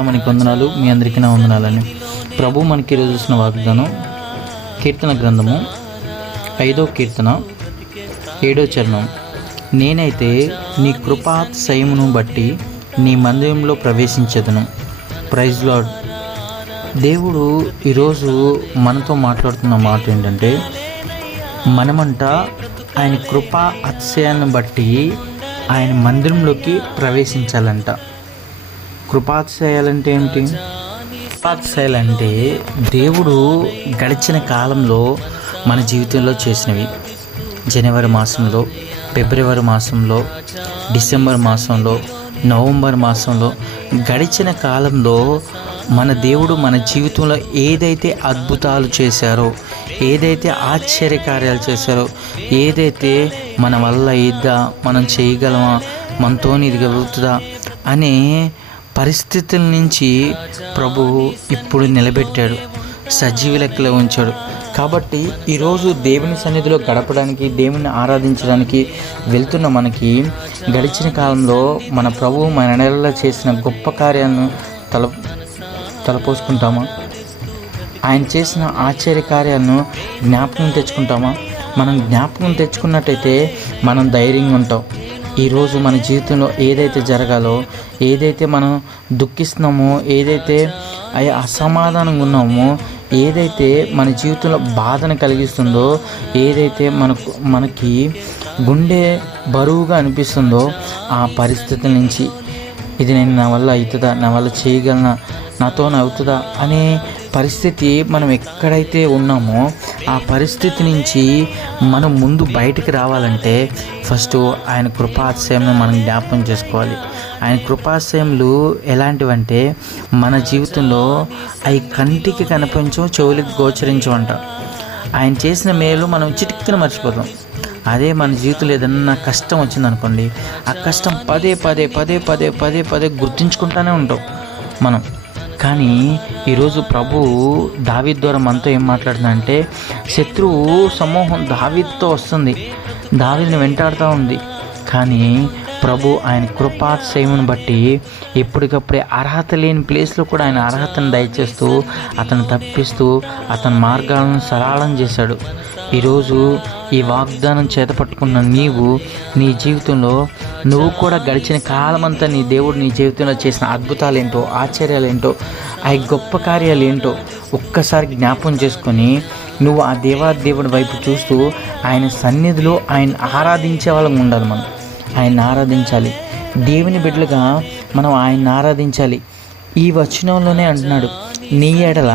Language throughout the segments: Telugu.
మనకి వందనాలు, మీ అందరికీ నా వందనాలని. ప్రభు మనకి ఈరోజు ఇచ్చిన వాగ్దానం కీర్తన గ్రంథము 5వ కీర్తన 7వ చరణం. నేనైతే నీ కృపాతిశయమును బట్టి నీ మందిరంలో ప్రవేశించదను. Praise lord. దేవుడు ఈరోజు మనతో మాట్లాడుతున్న మాట ఏంటంటే, మనమంట ఆయన కృపా అతిశయాన్ని బట్టి ఆయన మందిరంలోకి ప్రవేశించాలంట. కృపాతిశయాలంటే ఏంటి? కృపాతిశయాలంటే దేవుడు గడిచిన కాలంలో మన జీవితంలో చేసినవి. జనవరి మాసంలో, ఫిబ్రవరి మాసంలో, డిసెంబర్ మాసంలో, నవంబర్ మాసంలో, గడిచిన కాలంలో మన దేవుడు మన జీవితంలో ఏదైతే అద్భుతాలు చేశారో, ఏదైతే ఆశ్చర్యకార్యాలు చేశారో, ఏదైతే మన వల్ల ఇద్దా, మనం చేయగలమా, మనతో ఇది కలుగుతుందా అనే పరిస్థితుల నుంచి ప్రభు ఇప్పుడు నిలబెట్టాడు, సజీవ లెక్కలో ఉంచాడు. కాబట్టి ఈరోజు దేవుని సన్నిధిలో గడపడానికి, దేవుని ఆరాధించడానికి వెళ్తున్న మనకి గడిచిన కాలంలో మన ప్రభు మన నెలలో చేసిన గొప్ప కార్యాలను తలపోసుకుంటామా? ఆయన చేసిన ఆశ్చర్య కార్యాలను జ్ఞాపకం తెచ్చుకుంటామా? మనం జ్ఞాపకం తెచ్చుకున్నట్టయితే మనం ధైర్యంగా ఉంటాం. ఈరోజు మన జీవితంలో ఏదైతే జరగాలో, ఏదైతే మనం దుఃఖిస్తున్నామో, ఏదైతే అసమాధానంగా ఉన్నామో, ఏదైతే మన జీవితంలో బాధను కలిగిస్తుందో, ఏదైతే మనకి గుండె బరువుగా అనిపిస్తుందో, ఆ పరిస్థితుల నుంచి ఇది నా వల్ల అవుతుందా, నా వల్ల చేయగలనా, నాతో అవుతుందా అనే పరిస్థితి మనం ఎక్కడైతే ఉన్నామో ఆ పరిస్థితి నుంచి మనం ముందు బయటికి రావాలంటే ఫస్ట్ ఆయన కృపాతిశయంను మనం జ్ఞాపకం చేసుకోవాలి. ఆయన కృపాతిశయములు ఎలాంటివంటే, మన జీవితంలో అవి కంటికి కనిపించవు, చెవులకు గోచరించవంట. ఆయన చేసిన మేలు మనం చిటిక్కన మర్చిపోతాం. అదే మన జీవితంలో ఏదన్నా కష్టం వచ్చిందనుకోండి, ఆ కష్టం పదే పదే పదే పదే పదే పదే గుర్తుంచుకుంటూనే ఉంటాం మనం. కానీ ఈరోజు ప్రభు దావీదు ద్వారా మనతో ఏం మాట్లాడుతుందంటే, శత్రువు సమూహం దావీదుతో వస్తుంది, దావీదుని వెంటాడుతూ ఉంది. కానీ ప్రభు ఆయన కృపాతిశయమును బట్టి ఎప్పటికప్పుడే అర్హత లేని ప్లేస్లో కూడా ఆయన అర్హతను దయచేస్తూ, అతను తప్పిస్తూ, అతని మార్గాలను సరళం చేశాడు. ఈరోజు ఈ వాగ్దానం చేతపట్టుకున్న నీవు నీ జీవితంలో నువ్వు కూడా గడిచిన కాలమంతా నీ దేవుడు నీ జీవితంలో చేసిన అద్భుతాలు ఏంటో, ఆశ్చర్యాలు ఏంటో, ఆ గొప్ప కార్యాలు ఏంటో ఒక్కసారి జ్ఞాపకం చేసుకొని నువ్వు ఆ దేవాదేవుడి వైపు చూస్తూ ఆయన సన్నిధిలో ఆయన ఆరాధించే వాళ్ళం ఉండాలి. మనం ఆయన్ని ఆరాధించాలి. దేవుని బిడ్డలుగా మనం ఆయన్ని ఆరాధించాలి. ఈ వచనంలోనే అంటున్నాడు, నీ ఎడల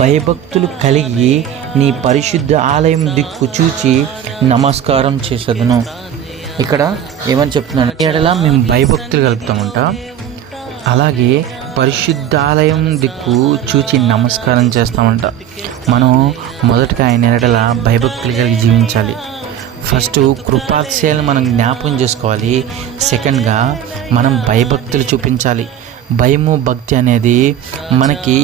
భయభక్తులు కలిగి నీ పరిశుద్ధ ఆలయం దిక్కు చూచి నమస్కారం చేసేదను. ఇక్కడ ఏమని చెప్తున్నాడు? నీ ఎడల మేము భయభక్తులు కలుపుతామంట, అలాగే పరిశుద్ధాలయం దిక్కు చూచి నమస్కారం చేస్తామంట. మనం మొదటగా ఆయన ఎడల భయభక్తులు కలిగి జీవించాలి. ఫస్ట్ కృపాతిశయాలను మనం జ్ఞాపకం చేసుకోవాలి. సెకండ్గా మనం భయభక్తులు చూపించాలి. భయము, భక్తి అనేది మనకి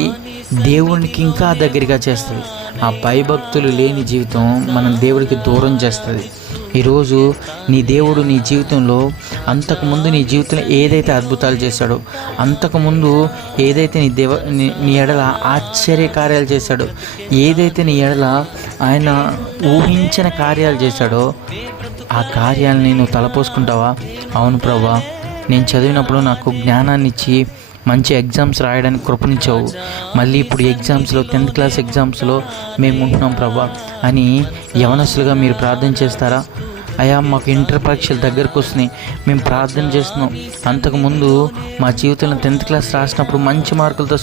దేవునికి ఇంకా దగ్గరగా చేస్తుంది. ఆ భయభక్తులు లేని జీవితం మనం దేవుడికి దూరం చేస్తుంది. ఈరోజు నీ దేవుడు నీ జీవితంలో అంతకుముందు నీ జీవితంలో ఏదైతే అద్భుతాలు చేశాడో, అంతకుముందు ఏదైతే నీ ఎడల ఆశ్చర్య కార్యాలు చేశాడో, ఏదైతే నీ ఎడల ఆయన ఊహించిన కార్యాలు చేశాడో, ఆ కార్యాలని నువ్వు తలపోసుకుంటావా? అవును ప్రభువా, నేను చదివినప్పుడు నాకు జ్ఞానాన్ని ఇచ్చి మంచి ఎగ్జామ్స్ రాయడానికి కృపనిచ్చావు. మళ్ళీ ఇప్పుడు ఎగ్జామ్స్లో 10th క్లాస్ ఎగ్జామ్స్లో మేము ఉంటున్నాం ప్రభా అని యవనస్తులుగా మీరు ప్రార్థన చేస్తారా? అయ్యా, మాకు ఇంటర్ పరీక్షలు దగ్గరకు వస్తున్నాయి, మేము ప్రార్థన చేస్తున్నాం. అంతకుముందు మా జీవితంలో 10th క్లాస్ రాసినప్పుడు మంచి మార్కులతో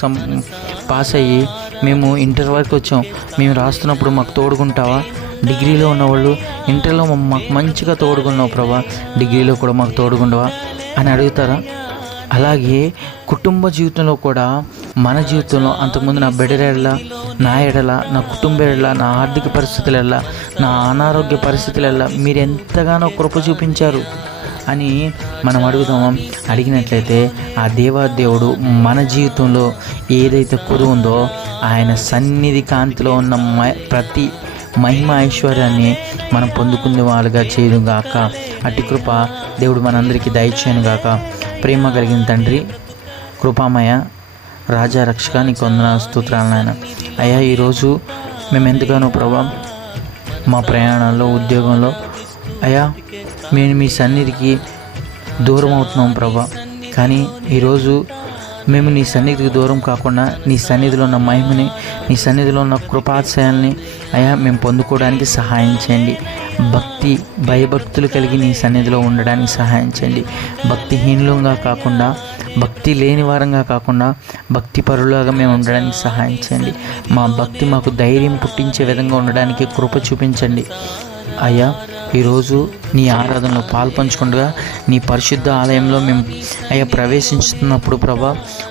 పాస్ అయ్యి మేము ఇంటర్ వరకు వచ్చాం, మేము రాస్తున్నప్పుడు మాకు తోడుకుంటావా? డిగ్రీలో ఉన్నవాళ్ళు ఇంటర్లో మాకు మంచిగా తోడుకున్నావు ప్రభా, డిగ్రీలో కూడా మాకు తోడుకుండవా అని అడుగుతారా? అలాగే కుటుంబ జీవితంలో కూడా మన జీవితంలో అంతకుముందు నా బిడ్డ ఎడల, నా ఎడల, నా కుటుంబ ఎడల, నా ఆర్థిక పరిస్థితుల ఎడల, నా అనారోగ్య పరిస్థితుల ఎడల మీరు ఎంతగానో కృప చూపించారు అని మనం అడుగుదాం. అడిగినట్లయితే ఆ దేవాదేవుడు మన జీవితంలో ఏదైతే కొదువు ఉందో ఆయన సన్నిధి కాంతిలో ఉన్న ప్రతి మహిమ ఐశ్వర్యాన్ని మనం పొందుకునే వాళ్ళుగా చేయను గాక. అట్టి కృప దేవుడు మనందరికీ దయచేయను గాక. ప్రేమ కలిగిన తండ్రి, కృపామయ, రాజా రక్షక నీకు వందనాలు స్తోత్రాలు నాయన. అయ్యా ఈరోజు మేము ఎంతగానో ప్రభా మా ప్రయాణాల్లో ఉద్యోగంలో అయ్యా మేము మీ సన్నిధికి దూరం అవుతున్నాం ప్రభా. కానీ ఈరోజు మేము నీ సన్నిధికి దూరం కాకుండా నీ సన్నిధిలో ఉన్న మహిమని, నీ సన్నిధిలో ఉన్న కృపాశయాల్ని అయ్యా మేము పొందుకోవడానికి సహాయం చేయండి. భయభక్తులు కలిగి నీ సన్నిధిలో ఉండడానికి సహాయం చేయండి. భక్తిహీనులుగా కాకుండా, భక్తి లేని వారంగా కాకుండా భక్తి పరులుగా మేము ఉండడానికి సహాయం చేయండి. మా భక్తి మాకు ధైర్యం పుట్టించే విధంగా ఉండడానికి కృప చూపించండి. అయ్యా ఈరోజు నీ ఆరాధనలో పాల్పంచుకుండగా నీ పరిశుద్ధ ఆలయంలో మేము అయ్యా ప్రవేశించుతున్నప్పుడు ప్రభా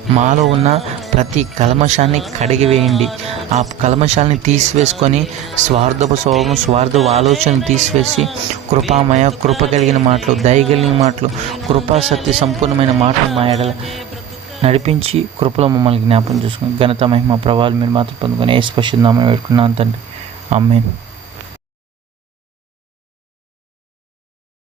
మాలో ఉన్న ప్రతి కల్మషాన్ని కడిగివేయండి. ఆ కల్మషాన్ని తీసివేసుకొని స్వార్థపు స్వభావం, స్వార్థపు ఆలోచన తీసివేసి కృపామయ, కృప కలిగిన మాటలు, దయ కలిగిన మాటలు, కృపా సత్య సంపూర్ణమైన మాటలు మా ఎడల నడిపించి కృపలో మమ్మల్ని జ్ఞాపకం చేసుకుని ఘనత మహిమ ప్రభావాలు మీరు మాత్రం పొందుకొని యేసు పరిశుద్ధ నామమున వేడుకున్నాను తండ్రి. ఆమేన్.